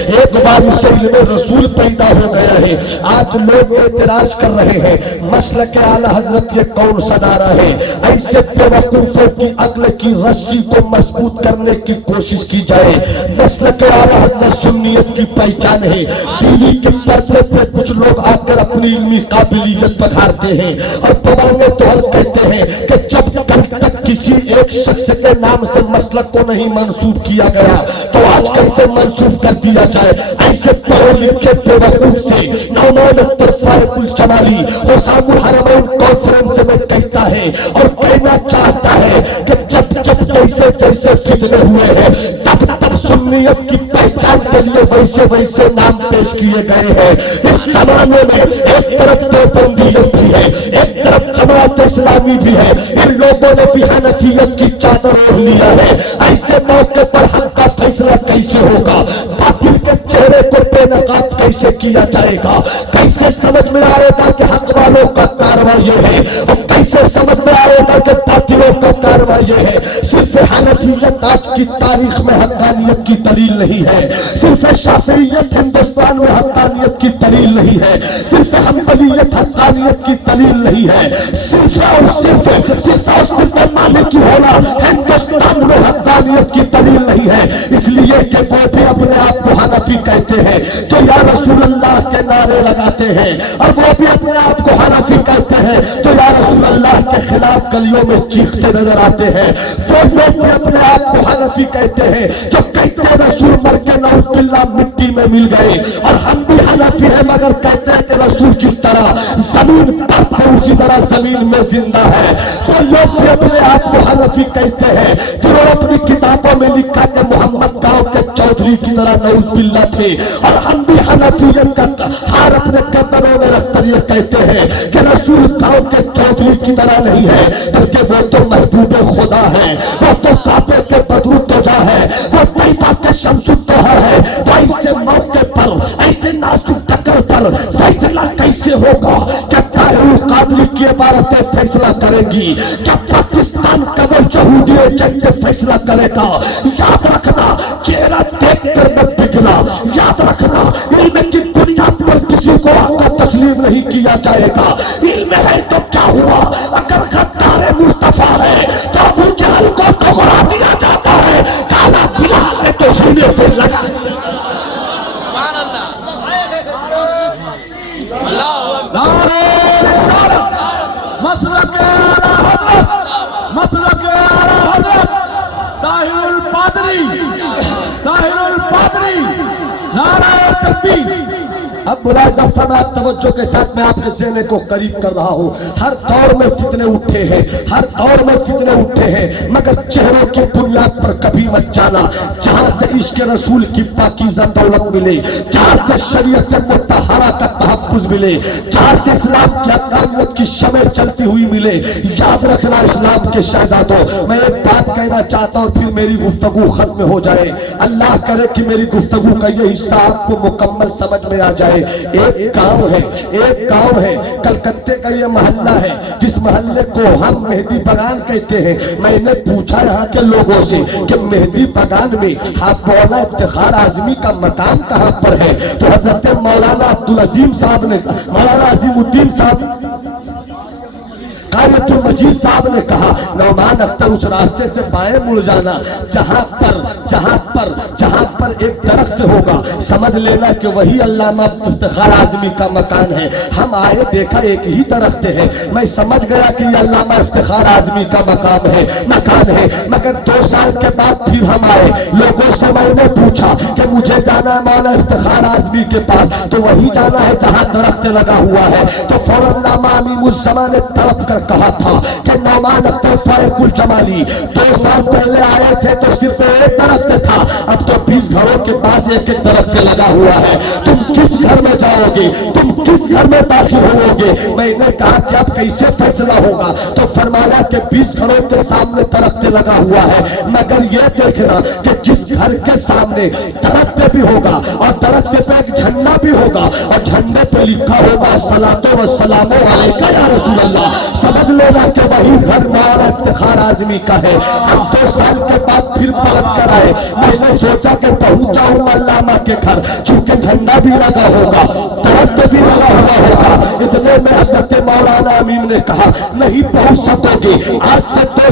एक बार इससे इल्म रसूल पैदा हो गया है। आज लोग एतराज कर रहे हैं मसलक आला हजरत ये कौन सा नारा है। ऐसे बेवकूफों की अक्ल की रस्सी को मजबूत करने की कोशिश की जाए। मसलक आला हजरत सुन्नियत की पहचान है। टीवी के पर्दे पे कुछ लोग आकर अपनी इल्मी काबिलियत बघारते हैं और पवाने तौल कहते हैं कि जब कल तक किसी एक शख्स के नाम से मसलक को नहीं मंसूब किया गया तो आज कैसे मंसूब कर दिया जाए। ऐसे पढ़े लिखे बेवकूफ से नौमान अख्तर फायकुल जमाली हुसामुल हरमैन कॉन्फ्रेंस में कहता है और कहना चाहता है कि जब जब जैसे जैसे फितने हुए हैं तब तब सुन्नियत की पहचान के लिए वैसे वैसे नाम पेश किए गए हैं। इस जमाने में एक तरफ देवबंदियत भी है, एक तरफ जमात इस्लामी भी है। इन लोगों ने भी हनफियत की चादर ओढ़ लिया है। ऐसे मौके पर हक का फैसला कैसे होगा? बातिल के चेहरे को बेनकाब कैसे किया जाएगा? कैसे समझ में आएगा कि हक वालों का कारवा ये है और कैसे समझ में आएगा कि बातिलों का कारवा ये है? सिर्फ हनफियत आज की तारीख में हक्कानियत की दलील नहीं है। सिर्फ शाफियत हिंदुस्तान में हक्कानियत की दलील नहीं है। सिर्फ हम्बलियत हक्कानियत की दलील नहीं है। सिर्फ और सिर्फ मालिकी होना हिंदुस्तान में हक्कानियत की दलील नहीं है। इसलिए कि वो भी अपने आप को हनफी कहते हैं तो या रसूल अल्लाह के नारे लगाते हैं और वो भी अपने आप को हनफी कहते हैं तो या रसूल अल्लाह के खिलाफ गलियों में चीखते नजर आते हैं। वो लोग भी अपने आप को हनफी कहते हैं जो कहते रसूल मर के नौजुबिल्लाह मिट्टी में मिल गए और हम भी हनफी हैं मगर कहते हैं कि रसूल किस तरह जमीन पर थे उसी तरह जमीन में जिंदा है। तो लोग भी अपने आप को हनफी कहते हैं जिन्होंने अपनी किताबों में लिखा कि मोहम्मद गांव के चौधरी की तरह नौजुबिल्लाह थे और हम भी हनफियत का हार अपने कदमों में रखकर ये कहते हैं कि रसूल गांव के चौधरी की तरह नहीं है बल्कि वो तो महबूब खुदा है, वो तो काबे के बदरू तोजा है, वो तैयबा के शमसुद्दोहा है। तो ऐसे मौके पर ऐसे नाजुक टक्कर पर फैसला कैसे होगा? क्या ताहिरुल कादरी की इबारतें फैसला करेंगी? क्या पाकिस्तान का वो यहूदी एजेंट फैसला करेगा? याद रखना चेहरा देख कर मत बिगना। याद रखना इल्म की बुनियाद पर किसी को आका तस्लीम नहीं किया जाएगा। इल्म है तो क्या हुआ? अगर गद्दार मुस्तफा है तो अबू जहल को ठुकरा दिया जाता है, काला बिलाल ने तो सीने से लगा। ताहिरुल पादरी नारा तकबीर। अब मुलाहिजा फरमाएं, तवज्जो के साथ मैं आपके ज़हन को करीब कर रहा हूँ। हर दौर में फितने उठे हैं, हर दौर में फितने उठे हैं मगर चेहरों की बुनियाद पर कभी मत जाना। जहाँ से इश्क रसूल की पाकीज़ा दौलत मिले, जहाँ से शरीयत मुतहरा का तहफ़्फ़ुज़ मिले, जहाँ से इस्लाम की हक़ानियत की शमዕ चलती हुई मिले, याद रखना इस्लाम के शहदादों। मैं एक बात कहना चाहता हूँ फिर मेरी गुफ्तगू खत्म हो जाए। अल्लाह करे कि मेरी गुफ्तगू का ये हिस्सा आपको मुकम्मल समझ में आ जाए। एक गांव है कलकत्ते का ये मोहल्ला है जिस मोहल्ले को हम मेहदी बगान कहते हैं। मैंने पूछा यहाँ के लोगों से कि मेहदी बगान में मौलाना इफ्तिखार आजमी का मकान कहाँ पर है? तो हजरत मौलाना अब्दुल अजीम साहब ने, मौलाना अजीमुद्दीन साहब कायतुल मजीद साहब ने कहा नौमान अख्तर उस रास्ते से बाएं मुड़ जाना जहां पर एक दरख्त होगा, समझ लेना कि वही अल्लामा इफ्तिखार आजमी का मकान है। हम आए देखा एक ही दरख्त है, मैं समझ गया कि अल्लामा इफ्तिखार आजमी का मकान है। मगर 2 साल के बाद फिर हम आए, लोगों से मैंने पूछा कि मुझे जाना है मौलाना इफ्तिखार आजमी के पास, तो वही जाना है जहां दरख्त लगा हुआ है। तो फौरन अल्लामा अमीमुज़्ज़मा ने तड़प कर कहा था कि नौमान अख्तर फायकुल जमाली 2 साल पहले आए थे तो सिर्फ एक दरख्त था, अब तो 20 घरों के पास एक दरख्त लगा हुआ है। तुम किस घर में जाओगे? तुम किस घर में दाखिल होगे? मैंने कहा कि अब कैसे फैसला होगा? तो फरमाया कि 20 घरों के सामने दरख्त लगा हुआ है, मगर यह देखना कि जिस घर के सामने दरख्त भी होगा और दरख्त पे एक झंडा भी होगा और झंडे पे लिखा होगा सलातो व सलामो अलैका या रसूल अल्लाह, समझ लेना कि वही घर हमारा इफ्तिखार आजमी का है। हम 2 साल के बाद फिर पलट कर आए। मैंने सोचा कि पहुंच जाऊं अल्लामा के घर, चूंकि झंडा भी लगा होगा, टॉर्च भी लगा हुआ होगा। इतने में हजरत मौलाना अमीन ने कहा नहीं पहुंच सकोगे। आज से 2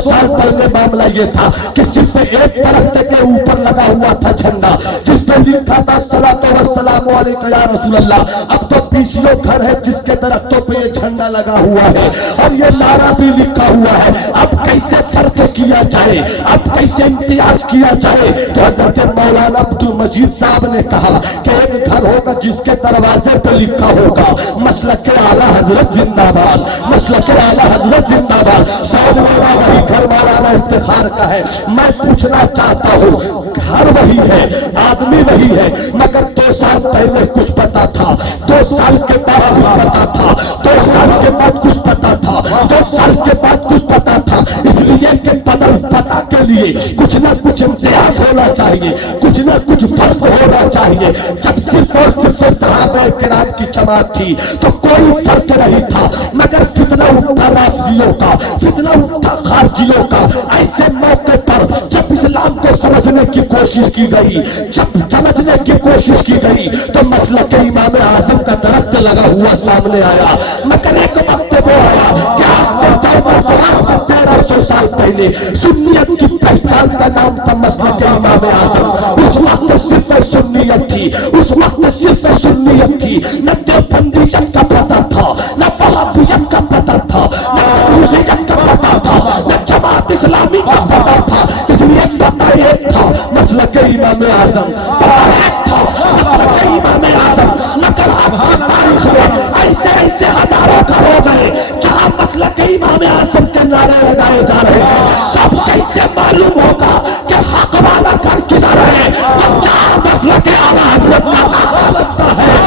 साल पहले मामला ये था कि सिर्फ एक दरख्त के ऊपर लगा हुआ था झंडा, जिस पे लिखा था सलातो व सलामो अलैका या रसूल अल्लाह। अब तो पीसीओ घर है जिसके दरख्तों पे ये झंडा लगा हुआ है और ये नारा भी लिखा हुआ है। अब कैसे फर्क किया जाए, अब कैसे इम्तियाज किया जाए? तो हजरत मौलाना अब्दुल मजीद साहब ने कहा कि एक घर होगा जिसके दरवाजे पे लिखा होगा मसलक आला हजरत जिंदाबाद, मसलक आला हजरत जिंदाबाद। शायद वही घर मौलाना इफ्तिखार का है। मैं पूछना चाहता हूँ, घर वही है, आदमी वही है, मगर 2 साल पहले कुछ पता था, 2 साल के बाद कुछ पता था, 2 साल के बाद कुछ पता था, 2 साल के बाद कुछ पता था। इसलिए कि बदल पता के लिए कुछ ना कुछ इम्तियाज होना चाहिए, कुछ ना कुछ फर्क होना चाहिए। जब सिर्फ और सिर्फ सहाबा किराम की जमात थी तो कोई फर्क नहीं था, मगर फितना उठा राफियों का, फितना उठा खारजियों का। ऐसे मौके पर जब इस्लाम को समझने की कोशिश की गई, जब समझने की कोशिश की गई तो मसलक इमाम आजम का दरख्त लगा हुआ सामने आया। मगर एक वक्त वो आया कि आज से 1400 साल पहले सुन्नियत की पहचान का नाम था मसलक इमाम आजम। उस वक्त सिर्फ सुन्नियत थी, उस वक्त सिर्फ सुन्नियत थी। न देवबंदियत का पता था, न वहाबियत का पता था, न अहलुसुन्नत का पता था, न जमात इस्लामी का पता था। इसलिए पता एक था मसलक इमाम आजम, पता एक था मसलक इमाम आजम। मगर आपकी तारीख में ऐसे ऐसे हजारों घर हो गए जहां मसलक इमाम आजम के नारे लगाए जा रहे हैं। तब कैसे मालूम होगा कि हक वाला घर किधर है? तब जहां मसलक आला हजरत का नारा लगता है।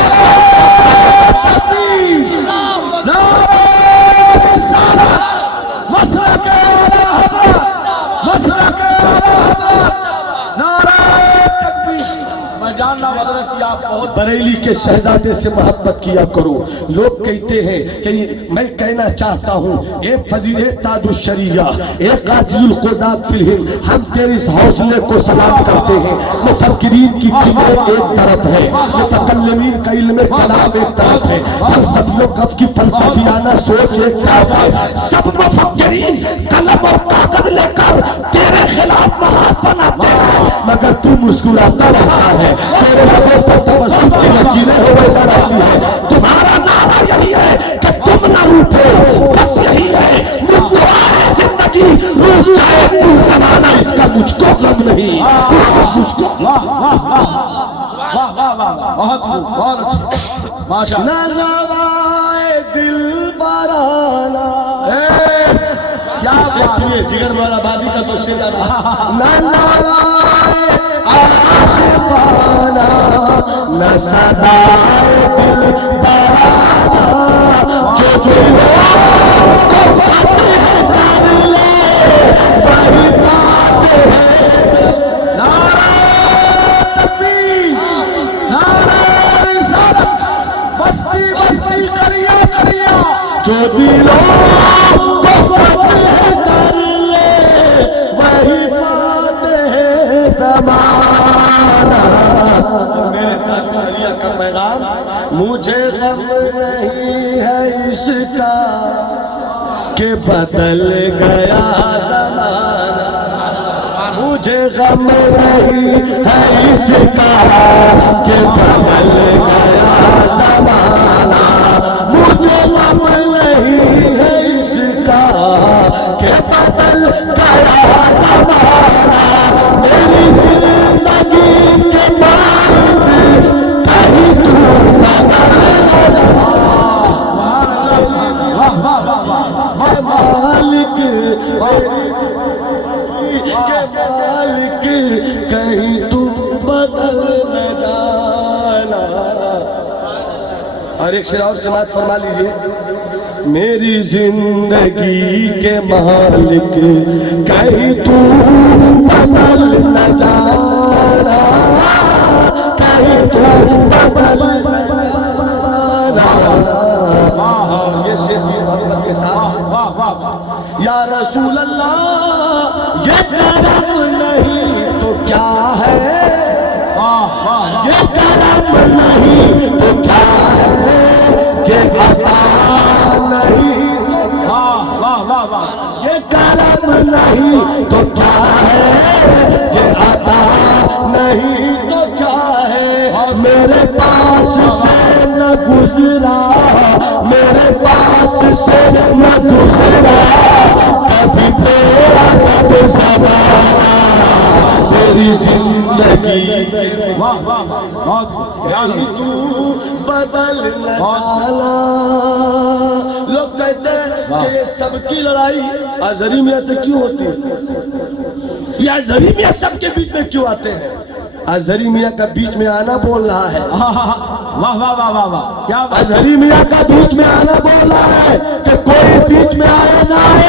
बरेली के शहजादे से मोहब्बत किया करो। लोग कहते हैं कि मैं कहना चाहता हूँ ए फजीले ताजुश्शरिया, ए काज़ियुल क़ुज़ात फिल हिंद, हम तेरे इस हौसले को सलाम करते हैं। मुफक्किरीन की फिक्र एक तरफ है, मुतकल्लिमीन का इल्म कलाम एक तरफ है, फलसफियों की फलसफियाना सोच एक तरफ है। सब मुफक्किरीन कलम और कागज लेकर तेरे खिलाफ महाज बनाते हैं, मगर तू मुस्कुराता रहता है। तेरे लोगों पर तबस्सुम की लकीरें होकर रहती है। तुम्हारा नारा यही है कि तुम न रूठो, बस यही है मुझको आए जिंदगी, रूठ जाए तू ज़माना, इसका मुझको गम नहीं, इसका मुझको। वाह वाह वाह वाह वाह वाह, बहुत अच्छा, माशाअल्लाह। नगवाए दिल बराना, क्या सुनिए जिगर वाला बादी का तो शेर नगवाए आशिकाना, न सदाए दिल बराना, जो दिलों को फतेह कर ले वही फातेह है। नारा तकबीर, नारा रिसालत, बस्ती बस्ती करिया करिया, जो दिलों को फतेह कर ले वही फातेह ज़माना। मेरे ताजुश्शरिया का पैगाम, मुझे गम नहीं है इसका कि बदल गया ज़माना, मुझे गम नहीं है इसका कि बदल गया ज़माना, मुझे गम नहीं है इसका कि बदल गया ज़माना। मेरी जिंदगी के मालिक कहीं तू बदल न जा, मैं मालिक के मालिक कहीं तू बदल न जाना। और एक शेर और समाज फरमा लीजिए, मेरी जिंदगी के मालिक कहीं तू बदल न जाना, कहीं तू बदल न जाना। رسول اللہ یہ کرم نہیں تو کیا ہے، واہ واہ یہ کرم نہیں تو کیا ہے، یہ عطا نہیں تو واہ واہ واہ واہ یہ کرم نہیں تو کیا ہے، یہ عطا نہیں تو کیا ہے، میرے پاس سے نہ گزرا، میرے پاس سے نہ گزرا کبھی تیرا کبھی زمانہ میری زندگی واہ واہ بہت یہی تو بدل نہ ڈالا۔ لوگ کہتے ہیں کہ یہ سب کی لڑائی ازہری میاں سے کیوں ہوتی ہے، یہ ازہری میاں سب کے بیچ میں کیوں آتے ہیں؟ ازہری میاں کا بیچ میں آنا بول رہا ہے، واہ واہ واہ واہ واہ کیا بات ہے، ازہری میاں کا بیچ میں آنا بول رہا ہے کہ کوئی بیچ میں آئے نہ آئے،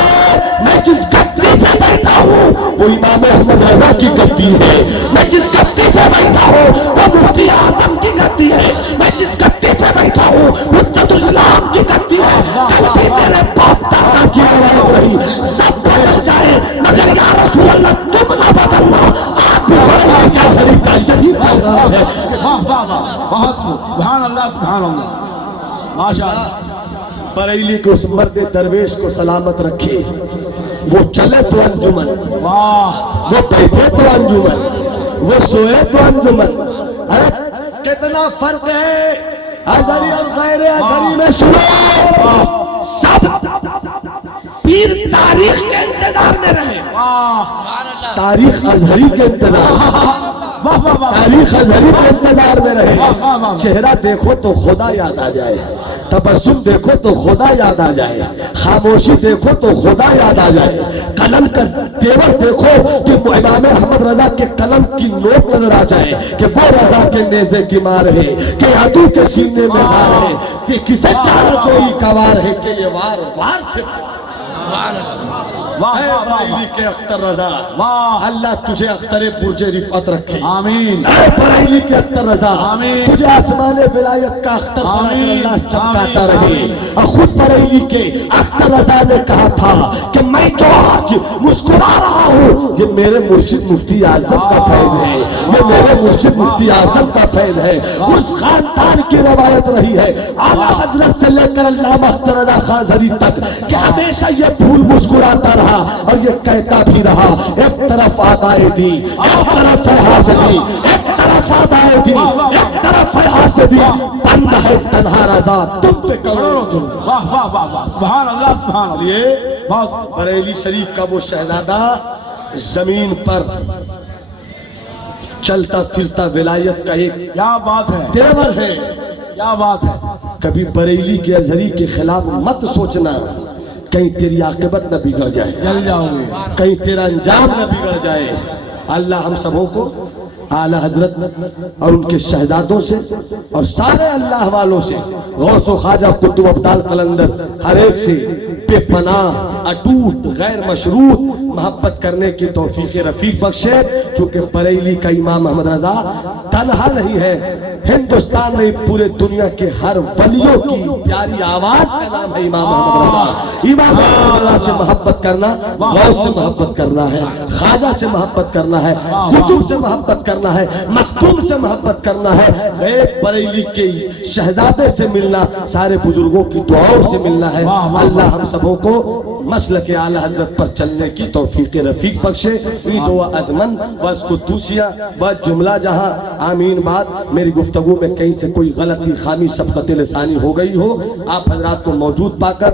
میں جس گدی پہ بیٹھا ہوں وہ امام احمد رضا کی گدی ہے، میں جس گدی پہ بیٹھا ہوں وہ مفتی اعظم کی گدی ہے، میں جس گدی پہ بیٹھا ہوں حجت الاسلام کی گدی ہے۔ کل بھی میرے باپ دادا کی روایت رہی، سب بدل جائے مگر یا رسول اللہ تم نہ بدلنا، آپ بھی بڑھنے کا طریقہ یہی پیغام ہے۔ واہ واہ واہ بہت سبحان اللہ سبحان اللہ ماشاء اللہ۔ بریلی کے اس مرد درویش کو سلامت رکھے، وہ چلے تو انجمن، واہ وہ بیٹھے تو انجمن، وہ سوئے تو انجمن۔ ارے کتنا فرق ہے ازہری اور غیر ازہری میں، سنو سب پیر تاریخ کے انتظار میں رہے، واہ تاریخ ازہری کے انتظار، واہ واہ واہ تاریخ ازہری کے انتظار میں رہے۔ چہرہ دیکھو تو خدا یاد آ جائے، تبسم دیکھو تو خدا یاد آ جائے، خاموشی دیکھو تو خدا یاد آ جائے، قلم کا تیور دیکھو کہ امام احمد رضا کے قلم کی نوک نظر آ جائے کہ وہ رضا کے نیزے کی مار ہے، کہ عدو کے سینے میں وار ہے، کہ کسے چار چوری کا وار ہے، کہ یہ وار وار سے واہ اے واہ بریلی واہ کے اختر رضا، واہ اللہ تجھے اختر برج رفعت رکھے۔ آمین اے بریلی کے اختر رضا، آمین۔ تجھے آسمان ولایت کا اختر بنا کر آمین۔ اللہ چمکاتا آمین۔ رہے۔ آمین۔ اور خود بریلی کے اختر رضا نے کہا تھا کہ میں جو آج مسکرا رہا ہوں یہ میرے مرشد مفتی اعظم کا فیض ہے، یہ میرے مرشد مفتی اعظم کا فیض ہے۔ اس خاندان کی روایت رہی ہے اعلیٰ حضرت سے لے کر علامہ اختر رضا خان زری تک کہ ہمیشہ یہ پھول مسکراتا رہا اور یہ کہتا بھی رہا، ایک طرف آبائے دی، ایک طرف ہے حاسدی، ایک طرف آبائے دی، ایک طرف ہے حاسدی، بند ہے تنہا رضا تم پہ کروڑوں ظلم۔ واہ واہ واہ واہ سبحان اللہ سبحان اللہ یہ بہت بریلی شریف کا وہ شہزادہ زمین پر چلتا پھرتا ولایت کا ایک کیا بات ہے تیور ہے۔ کیا بات ہے کبھی بریلی کے ازہری کے خلاف مت سوچنا، کہیں تیری عاقبت نہ بگڑ جائے، چل جاؤ گے کہیں تیرا انجام نہ بگڑ جائے۔ اللہ ہم سبوں کو اعلیٰ حضرت اور ان کے شہزادوں سے اور سارے اللہ والوں سے، غوث و خواجہ قطب ابدال قلندر، ہر ایک سے بے پناہ اٹوٹ غیر مشروط محبت کرنے کی توفیق رفیق بخشے، چونکہ بریلی کا امام احمد رضا تنہا نہیں ہے، ہندوستان میں پورے دنیا کے ہر ولیوں کی پیاری آواز کا نام ہے امام احمد رضا۔ امام احمد رضا سے محبت کرنا غوث سے محبت کرنا ہے، خواجہ سے محبت کرنا ہے، قطب سے محبت کرنا ہے، مختوم سے محبت کرنا ہے، غیر بریلی کے شہزادے سے ملنا، سارے بزرگوں کی دعاؤں سے ملنا ہے۔ اللہ ہم سبوں کو مسلک اعلیٰ حضرت پر چلنے کی توفیق رفیق بخشے۔ عید و ازمن بس قدوسیہ بس جملہ جہاں آمین بات۔ میری گفتگو میں کہیں سے کوئی غلطی خامی سبقت لسانی ہو گئی ہو، آپ حضرات کو موجود پا کر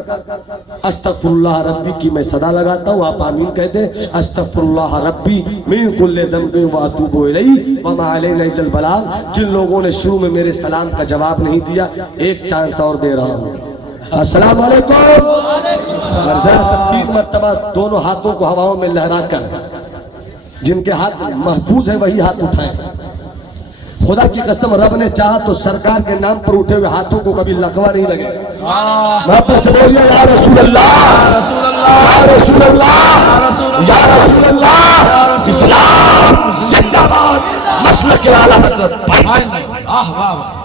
استغفر اللہ ربی کی میں صدا لگاتا ہوں، آپ آمین کہہ دیں۔ استغفر اللہ ربی من کل ذنب واتوب الیہ وما علینا الا البلاغ۔ جن لوگوں نے شروع میں میرے سلام کا جواب نہیں دیا، ایک چانس اور دے رہا ہوں۔ السلام علیکم۔ اور ذرا سا 3 مرتبہ دونوں ہاتھوں کو ہواؤں میں لہرا کر، جن کے ہاتھ محفوظ ہیں وہی ہاتھ اٹھائیں۔ خدا کی قسم رب نے چاہا تو سرکار کے نام پر اٹھے ہوئے ہاتھوں کو کبھی لقوہ نہیں لگے۔ محبت سے بولیے یا رسول اللہ، یا رسول اللہ، یا رسول اللہ۔ اسلام زندہ باد، مسلک اعلیٰ حضرت۔ واہ واہ